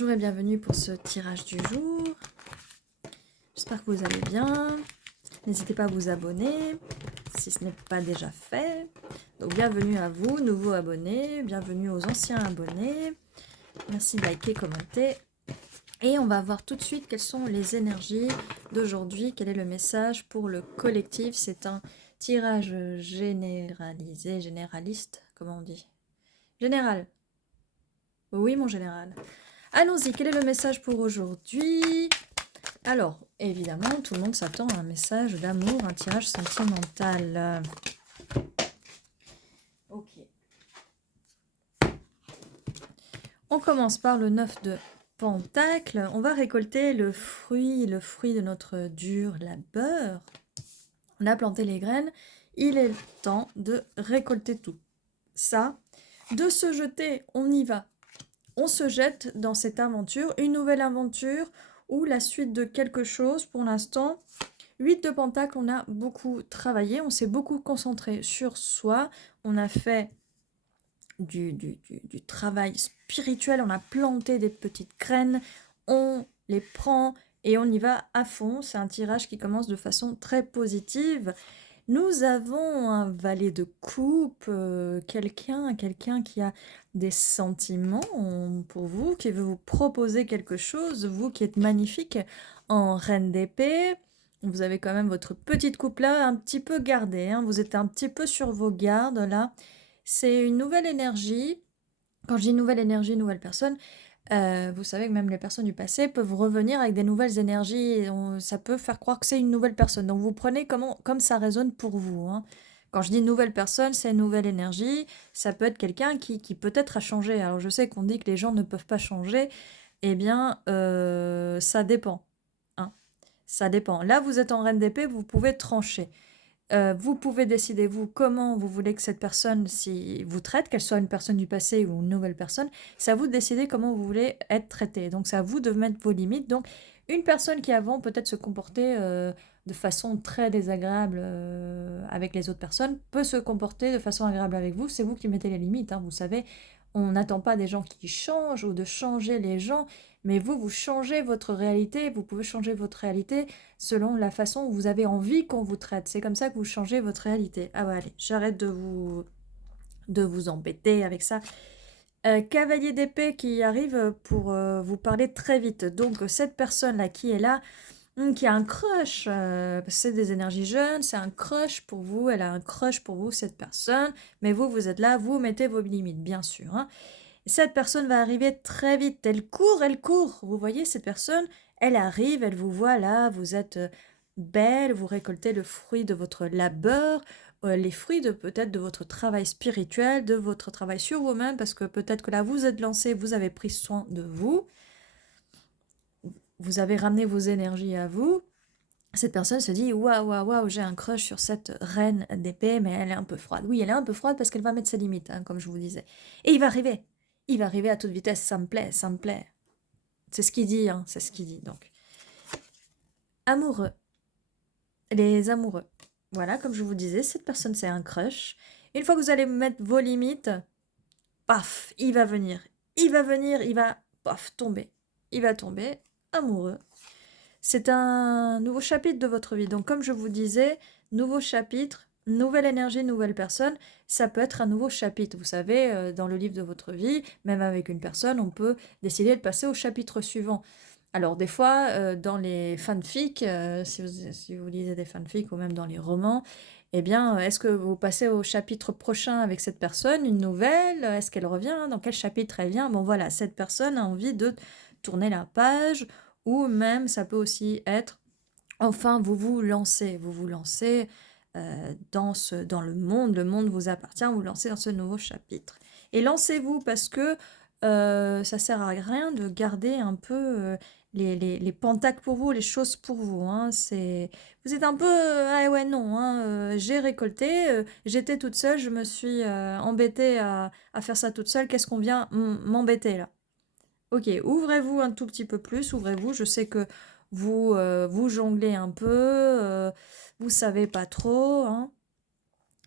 Bonjour et bienvenue pour ce tirage du jour. J'espère que vous allez bien. N'hésitez pas à vous abonner si ce n'est pas déjà fait. Donc bienvenue à vous, nouveaux abonnés. Bienvenue aux anciens abonnés. Merci de liker, commenter. Et on va voir tout de suite quelles sont les énergies d'aujourd'hui. Quel est le message pour le collectif? C'est un tirage généralisé, généraliste, comment on dit? Général. Oui, mon général. Allons-y, quel est le message pour aujourd'hui? Alors, évidemment, tout le monde s'attend à un message d'amour, un tirage sentimental. Ok. On commence par le 9 de Pentacle. On va récolter le fruit de notre dur labeur. On a planté les graines. Il est temps de récolter tout ça, de se jeter, on y va. On se jette dans cette aventure, une nouvelle aventure ou la suite de quelque chose. Pour l'instant, 8 de Pentacle, on a beaucoup travaillé, on s'est beaucoup concentré sur soi, on a fait du travail spirituel, on a planté des petites graines, on les prend et on y va à fond. C'est un tirage qui commence de façon très positive. Nous avons un valet de coupe, quelqu'un qui a des sentiments pour vous, qui veut vous proposer quelque chose, vous qui êtes magnifique en reine d'épée. Vous avez quand même votre petite coupe là un petit peu gardée, hein. Vous êtes un petit peu sur vos gardes là. C'est une nouvelle énergie. Quand je dis nouvelle énergie, nouvelle personne, vous savez que même les personnes du passé peuvent revenir avec des nouvelles énergies et ça peut faire croire que c'est une nouvelle personne. Donc vous prenez comme ça résonne pour vous, hein. Quand je dis nouvelle personne, c'est nouvelle énergie. Ça peut être quelqu'un qui peut-être a changé. Alors je sais qu'on dit que les gens ne peuvent pas changer. Eh bien, ça dépend, hein. Ça dépend. Là, vous êtes en reine d'épée, vous pouvez trancher. Vous pouvez décider, vous, comment vous voulez que cette personne si vous traite, qu'elle soit une personne du passé ou une nouvelle personne. C'est à vous de décider comment vous voulez être traité. Donc, c'est à vous de mettre vos limites. Donc, une personne qui avant peut-être se comportait de façon très désagréable avec les autres personnes peut se comporter de façon agréable avec vous. C'est vous qui mettez les limites, hein. Vous savez, on n'attend pas des gens qui changent ou de changer les gens, mais vous changez votre réalité. Vous pouvez changer votre réalité selon la façon où vous avez envie qu'on vous traite. C'est comme ça que vous changez votre réalité. Ah bah allez, j'arrête de vous embêter avec ça. Cavalier d'épée qui arrive pour vous parler très vite. Donc cette personne-là qui est là, qui a un crush, c'est des énergies jeunes, c'est un crush pour vous, elle a un crush pour vous, cette personne, mais vous êtes là, vous mettez vos limites, bien sûr, hein. Cette personne va arriver très vite, elle court. Vous voyez, cette personne, elle arrive, elle vous voit là, vous êtes belle, vous récoltez le fruit de votre labeur, les fruits de peut-être de votre travail spirituel, de votre travail sur vous-même, parce que peut-être que là, vous êtes lancé, vous avez pris soin de vous, vous avez ramené vos énergies à vous. Cette personne se dit waouh, j'ai un crush sur cette reine d'épée, mais elle est un peu froide. Oui, elle est un peu froide parce qu'elle va mettre ses limites, hein, comme je vous disais. Et il va arriver. Il va arriver à toute vitesse, ça me plaît, ça me plaît. C'est ce qu'il dit, hein, c'est ce qu'il dit. Donc, amoureux. Les amoureux. Voilà, comme je vous disais, cette personne, c'est un crush. Une fois que vous allez mettre vos limites, paf, il va venir. Il va venir, il va, paf, tomber. Il va tomber, amoureux. C'est un nouveau chapitre de votre vie. Donc, comme je vous disais, nouveau chapitre, nouvelle énergie, nouvelle personne, ça peut être un nouveau chapitre. Vous savez, dans le livre de votre vie, même avec une personne, on peut décider de passer au chapitre suivant. Alors, des fois, dans les fanfics, si vous lisez des fanfics ou même dans les romans, eh bien, est-ce que vous passez au chapitre prochain avec cette personne, une nouvelle? Est-ce qu'elle revient? Dans quel chapitre elle vient? Bon, voilà, cette personne a envie de tourner la page, ou même ça peut aussi être, enfin, vous lancez dans le monde vous appartient, vous lancez dans ce nouveau chapitre. Et lancez-vous parce que ça sert à rien de garder un peu les pentacles pour vous, les choses pour vous, hein. Vous êtes un peu, ah ouais, non, hein, j'ai récolté, j'étais toute seule, je me suis embêtée à faire ça toute seule, qu'est-ce qu'on vient m'embêter là? Ok, ouvrez-vous un tout petit peu plus, ouvrez-vous. Je sais que vous jonglez un peu, vous savez pas trop, hein.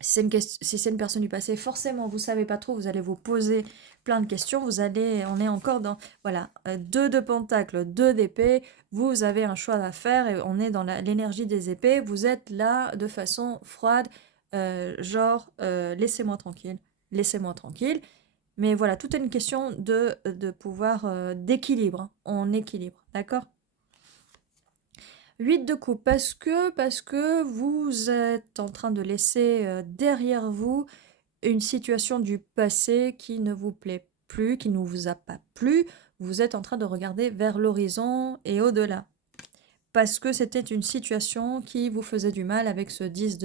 Si c'est une personne du passé, forcément, vous savez pas trop, vous allez vous poser plein de questions. On est encore dans, voilà, 2 de pentacle, 2 d'épée. Vous avez un choix à faire et on est dans l'énergie des épées. Vous êtes là de façon froide, genre, laissez-moi tranquille, laissez-moi tranquille. Mais voilà, tout est une question de pouvoir, d'équilibre, hein. On équilibre, d'accord? 8 de coupe, parce que vous êtes en train de laisser derrière vous une situation du passé qui ne vous plaît plus, qui ne vous a pas plu. Vous êtes en train de regarder vers l'horizon et au-delà. Parce que c'était une situation qui vous faisait du mal avec ce 10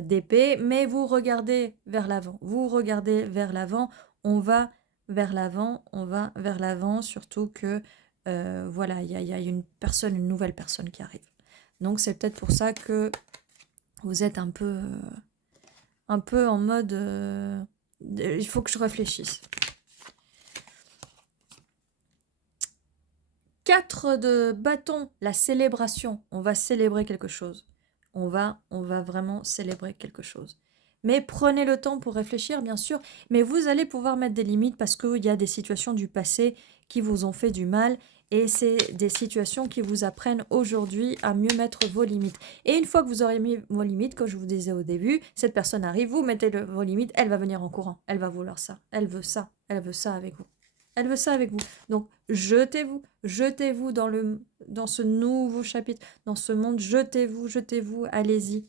d'épée, mais vous regardez vers l'avant. Vous regardez vers l'avant, on va vers l'avant, on va vers l'avant, surtout que voilà, il y a une nouvelle personne qui arrive. Donc c'est peut-être pour ça que vous êtes un peu en mode il faut que je réfléchisse. 4 de bâton, la célébration. On va célébrer quelque chose. On va vraiment célébrer quelque chose. Mais prenez le temps pour réfléchir, bien sûr. Mais vous allez pouvoir mettre des limites parce qu'il y a des situations du passé qui vous ont fait du mal. Et c'est des situations qui vous apprennent aujourd'hui à mieux mettre vos limites. Et une fois que vous aurez mis vos limites, comme je vous disais au début, cette personne arrive, vous mettez vos limites, elle va venir en courant. Elle va vouloir ça. Elle veut ça. Elle veut ça avec vous. Elle veut ça avec vous. Donc, jetez-vous dans ce nouveau chapitre, dans ce monde, jetez-vous, allez-y.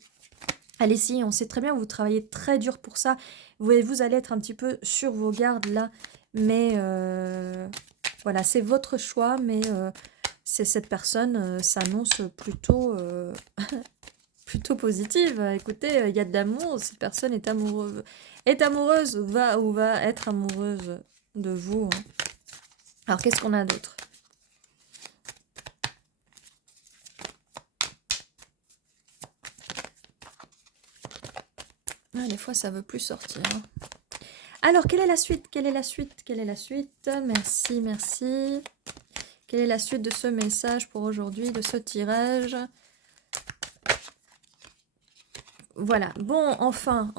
Allez-y, on sait très bien, vous travaillez très dur pour ça. Vous allez être un petit peu sur vos gardes là, mais voilà, c'est votre choix, mais cette personne s'annonce plutôt, plutôt positive. Écoutez, il y a de l'amour, cette personne est amoureuse, va être amoureuse de vous, hein. Alors, qu'est-ce qu'on a d'autre? Ah, des fois, ça veut plus sortir, hein. Alors, quelle est la suite? Quelle est la suite? Quelle est la suite? Merci, merci. Quelle est la suite de ce message pour aujourd'hui, de ce tirage? Voilà. Bon, enfin,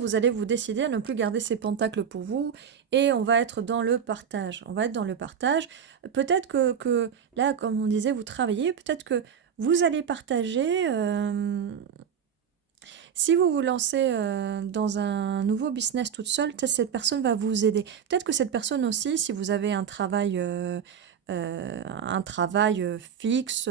vous allez vous décider à ne plus garder ces pentacles pour vous et on va être dans le partage. On va être dans le partage. Peut-être que là, comme on disait, vous travaillez, peut-être que vous allez partager. Si vous vous lancez dans un nouveau business toute seule, peut-être cette personne va vous aider. Peut-être que cette personne aussi, si vous avez un travail fixe,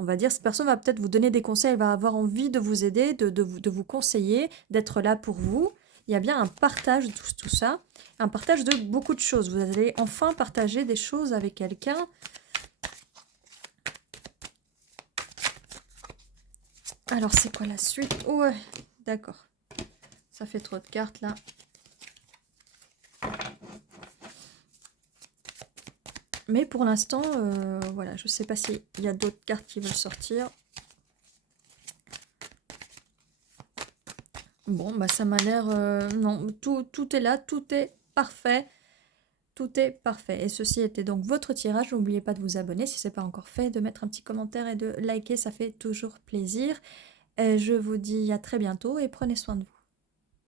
on va dire, cette personne va peut-être vous donner des conseils, elle va avoir envie de vous aider, de vous conseiller, d'être là pour vous. Il y a bien un partage de tout ça, un partage de beaucoup de choses. Vous allez enfin partager des choses avec quelqu'un. Alors, c'est quoi la suite? Ouais, d'accord. Ça fait trop de cartes, là. Mais pour l'instant, voilà, je ne sais pas s'il y a d'autres cartes qui veulent sortir. Bon, bah ça m'a l'air... non, tout est là, tout est parfait. Tout est parfait. Et ceci était donc votre tirage. N'oubliez pas de vous abonner si ce n'est pas encore fait, de mettre un petit commentaire et de liker, ça fait toujours plaisir. Je vous dis à très bientôt et prenez soin de vous.